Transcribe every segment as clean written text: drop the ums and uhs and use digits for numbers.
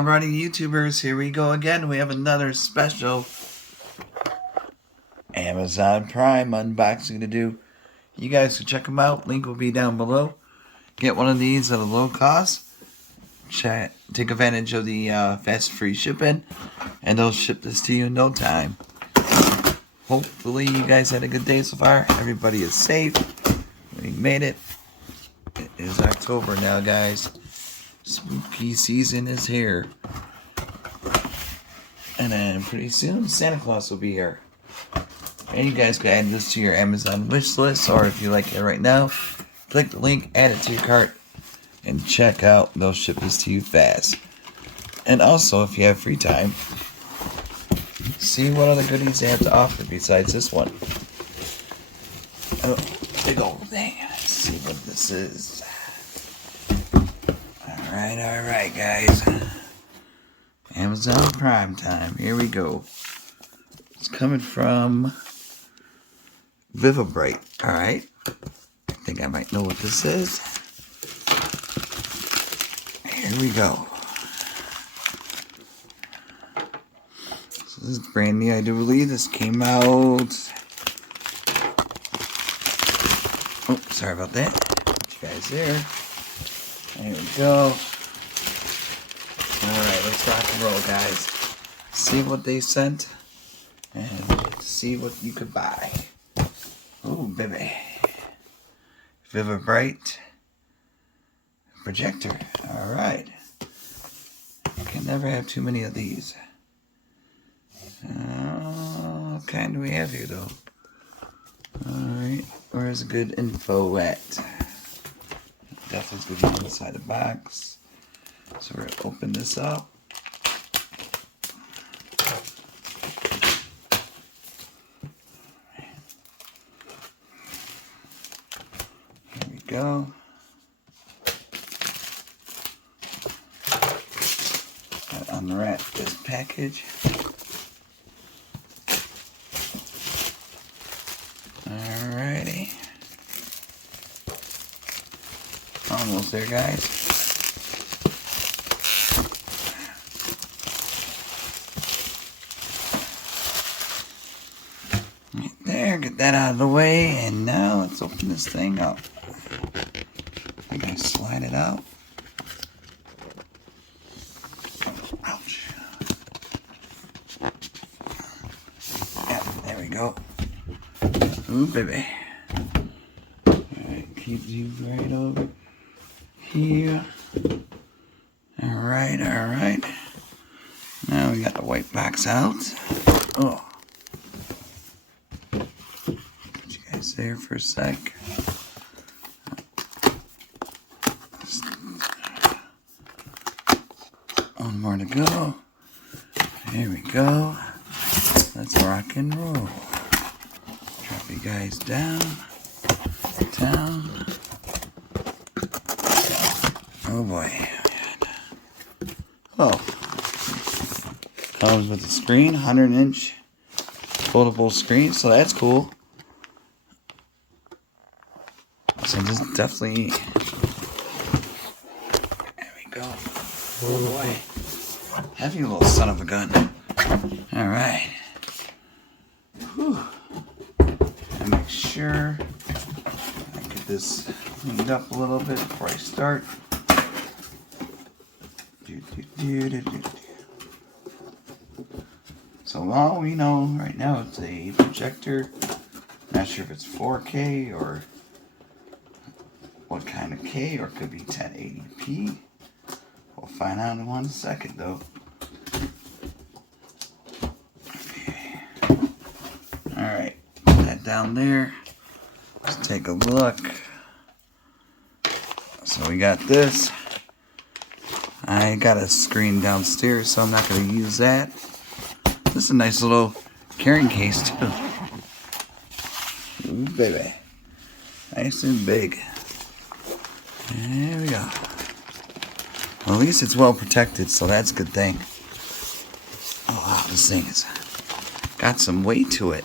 Alrighty, YouTubers, here we go again. We have another special Amazon Prime unboxing to do. You guys can check them out. Link will be down below. Get one of these at a low cost. Take advantage of the fast free shipping, and they'll ship this to you in no time. Hopefully you guys had a good day so far. Everybody is safe. We made it. It is October now, guys. Spooky season is here. And then pretty soon Santa Claus will be here. And you guys can add this to your Amazon wish list, or if you like it right now, click the link, add it to your cart, and check out. They'll ship this to you fast. And also, if you have free time, see what other goodies they have to offer besides this one. Oh, big old thing. Let's see what this is. Alright, guys. Amazon Prime time. Here we go. It's coming from Vivibright. Alright. I think I might know what this is. Here we go. So this is brand new, I do believe. This came out... Oh, sorry about that. Get you guys there. There we go. Alright, let's rock and roll, guys. See what they sent and see what you could buy. Oh, baby. Vivibright Projector. Alright. Can never have too many of these. What kind do we have here, though? Alright. Where's a good info at? Definitely going to be inside the box. So we're going to open this up. Here we go. Gotta unwrap this package. Alrighty. Almost there, guys. Right there, get that out of the way, and now let's open this thing up. I'm gonna slide it out. Ouch. Yeah, there we go. Ooh, baby. Alright, keep you right over here. Alright. Now we got the white box out. Oh. Put you guys there for a sec. One more to go. There we go. Let's rock and roll. Drop you guys down. Oh boy. Oh. Comes with a screen, 100-inch foldable screen, so that's cool. So this is definitely... There we go. Oh boy. Heavy little son of a gun. Alright. Whew. I make sure I get this cleaned up a little bit before I start. So all we know right now, it's a projector. Not sure if it's 4K or what kind of K, or it could be 1080p. We'll find out in 1 second, though. Okay. Alright, put that down there. Let's take a look. So we got this. I got a screen downstairs, so I'm not going to use that. This is a nice little carrying case, too. Ooh, baby. Nice and big. There we go. Well, at least it's well protected, so that's a good thing. Oh, wow, this thing has got some weight to it.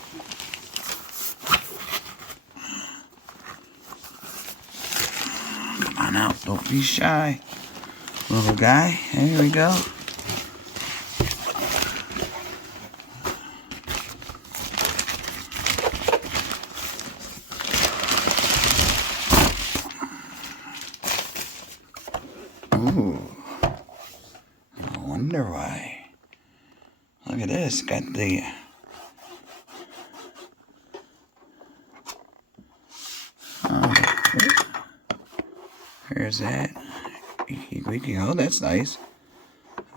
Come on out. Don't be shy, little guy. There we go. Ooh. I wonder why. Look at this. Got the... Where's that? Oh, that's nice.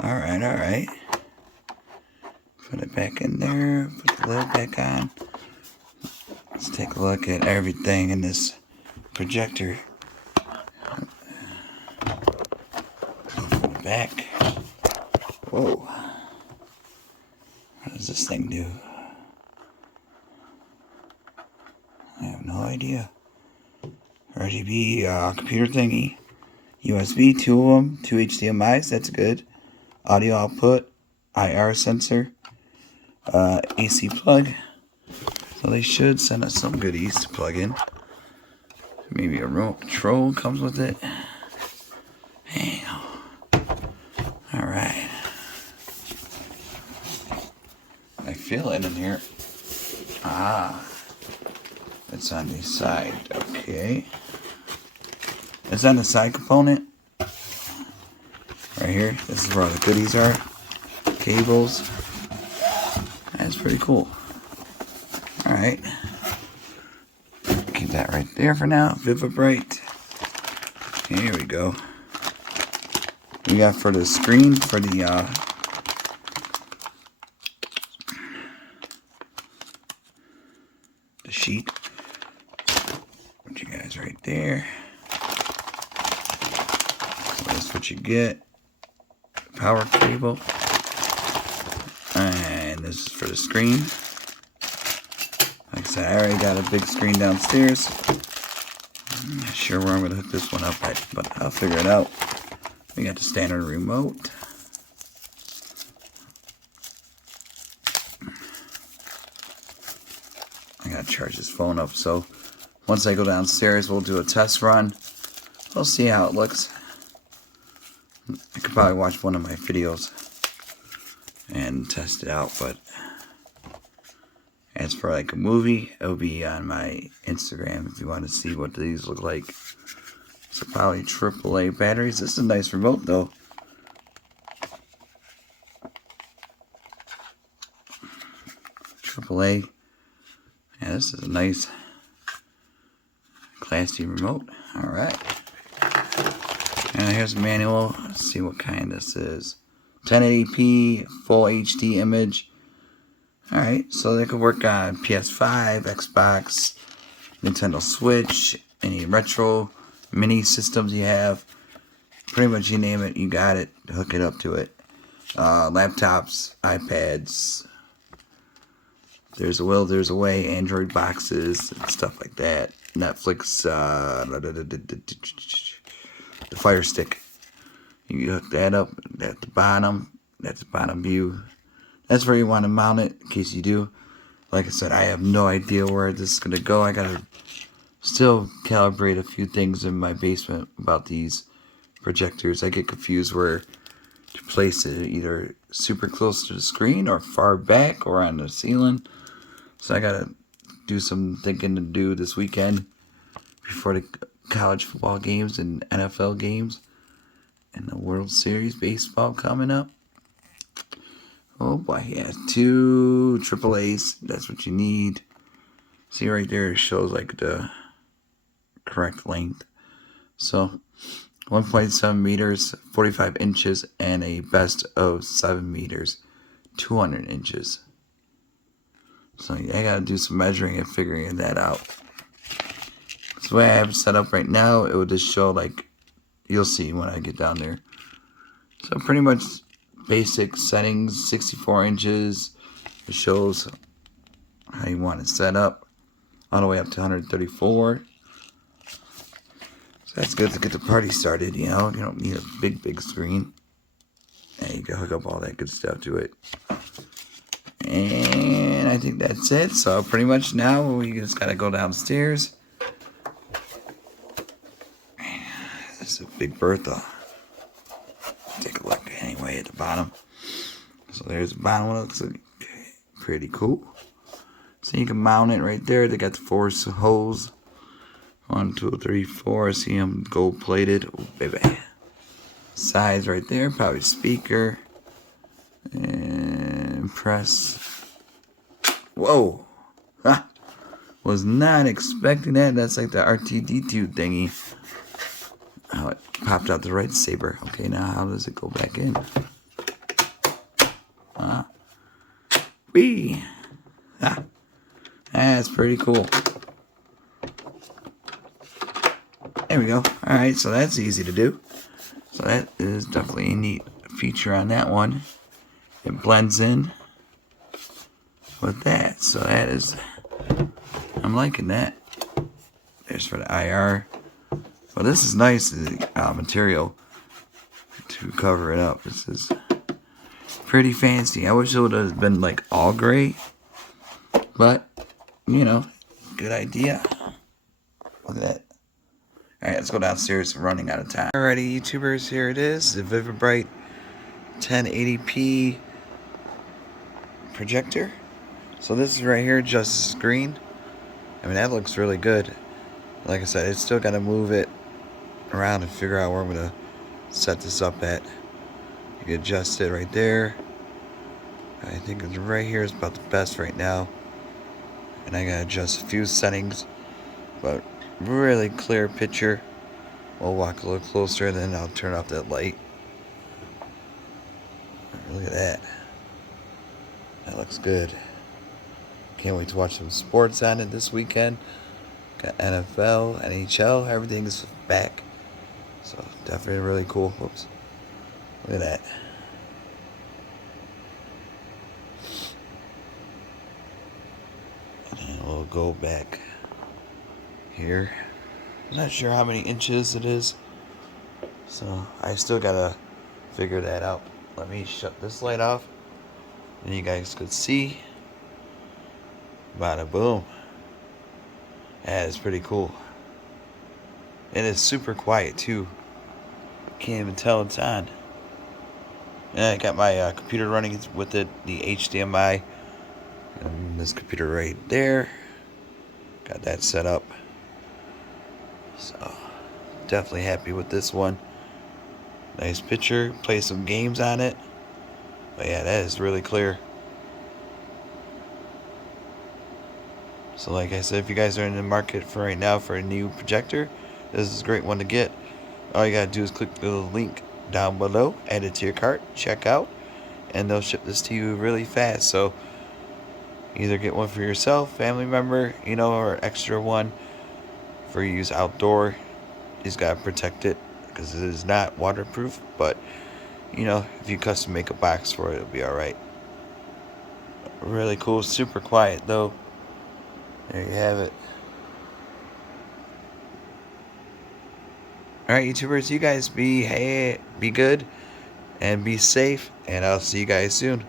Alright, alright. Put it back in there. Put the lid back on. Let's take a look at everything in this projector. Put it back. Whoa. What does this thing do? I have no idea. RGB computer thingy. USB, 2 of them. 2 HDMIs, that's good. Audio output. IR sensor. AC plug. So they should send us some goodies to plug in. Maybe a remote control comes with it. Hang on. Alright. I feel it in here. Ah. It's on the side. Okay. It's on the side component. Right here. This is where all the goodies are. Cables. That's pretty cool. Alright. Keep that right there for now. Vivibright. Here we go. We got for the screen, for the sheet. Put you guys right there. So that's what you get. Power cable. And this is for the screen. Like I said, I already got a big screen downstairs. I'm not sure where I'm going to hook this one up at, but I'll figure it out. We got the standard remote. I got to charge this phone up, so once I go downstairs, we'll do a test run. We'll see how it looks. I could probably watch one of my videos and test it out, but as for like a movie, it'll be on my Instagram if you want to see what these look like. So probably AAA batteries. This is a nice remote though. AAA. Yeah, this is a nice classy remote. Alright. And here's the manual. Let's see what kind this is. 1080p, full HD image. Alright, so they could work on PS5, Xbox, Nintendo Switch, any retro mini systems you have. Pretty much you name it, you got it. Hook it up to it. Laptops, iPads. There's a will, there's a way. Android boxes and stuff like that. Netflix, the Fire Stick. You hook that up at the bottom. That's the bottom view. That's where you want to mount it, in case you do. Like I said, I have no idea where this is going to go. I got to still calibrate a few things in my basement about these projectors. I get confused where to place it, either super close to the screen or far back or on the ceiling. So I got to do some thinking to do this weekend before the college football games and NFL games and the World Series baseball coming up. Oh boy, yeah, 2 AAAs, that's what you need. See right there, it shows like the correct length. So, 1.7 meters, 45 inches, and a best of 7 meters, 200 inches. So yeah, I gotta do some measuring and figuring that out. So the way I have it set up right now, it will just show like, you'll see when I get down there. So pretty much basic settings, 64 inches. It shows how you want it set up, all the way up to 134. So that's good to get the party started, you know. You don't need a big screen. And you can hook up all that good stuff to it. And I think that's it. So pretty much now we just gotta go downstairs. This is a big Bertha. Take a look anyway at the bottom. So there's the bottom one. Looks like pretty cool. So you can mount it right there. They got the 4 holes. 1, 2, 3, 4. I see them gold plated. Oh, baby. Size right there, probably speaker. And press. Whoa! Ha! Was not expecting that. That's like the R2D2 thingy. Oh, it popped out the right saber. Okay, now how does it go back in? Whee! Ah, that's pretty cool. There we go. Alright, so that's easy to do. So that is definitely a neat feature on that one. It blends in with that. So that is, I'm liking that. There's for the IR. Well, this is nice material to cover it up. This is pretty fancy. I wish it would have been like all gray. But, you know, good idea. Look at that. Alright, let's go downstairs. I'm running out of time. Alrighty, YouTubers, here it is. The Vivibright 1080p projector. So this is right here, just screen. I mean, that looks really good. Like I said, it's still got to move it around and figure out where I'm going to set this up at. You can adjust it right there. I think it's right here is about the best right now. And I got to adjust a few settings. But really clear picture. We'll walk a little closer, then I'll turn off that light. Look at that. That looks good. Can't wait to watch some sports on it this weekend. Got NFL, NHL, everything is back. So definitely really cool. Whoops. Look at that. And then we'll go back here. I'm not sure how many inches it is. So I still gotta figure that out. Let me shut this light off. And you guys could see. Bada boom. That is pretty cool. It is super quiet too. Can't even tell it's on. And I got my computer running with it, the HDMI. And this computer right there. Got that set up. So definitely happy with this one. Nice picture. Play some games on it. But yeah, that is really clear. So like I said, if you guys are in the market for right now for a new projector, this is a great one to get. All you gotta do is click the link down below, add it to your cart, check out, and they'll ship this to you really fast. So either get one for yourself, family member, you know, or an extra one for use outdoor. You just gotta protect it because it is not waterproof, but you know, if you custom make a box for it, it'll be alright. Really cool, super quiet though. There you have it. Alright, YouTubers, you guys be good and be safe, and I'll see you guys soon.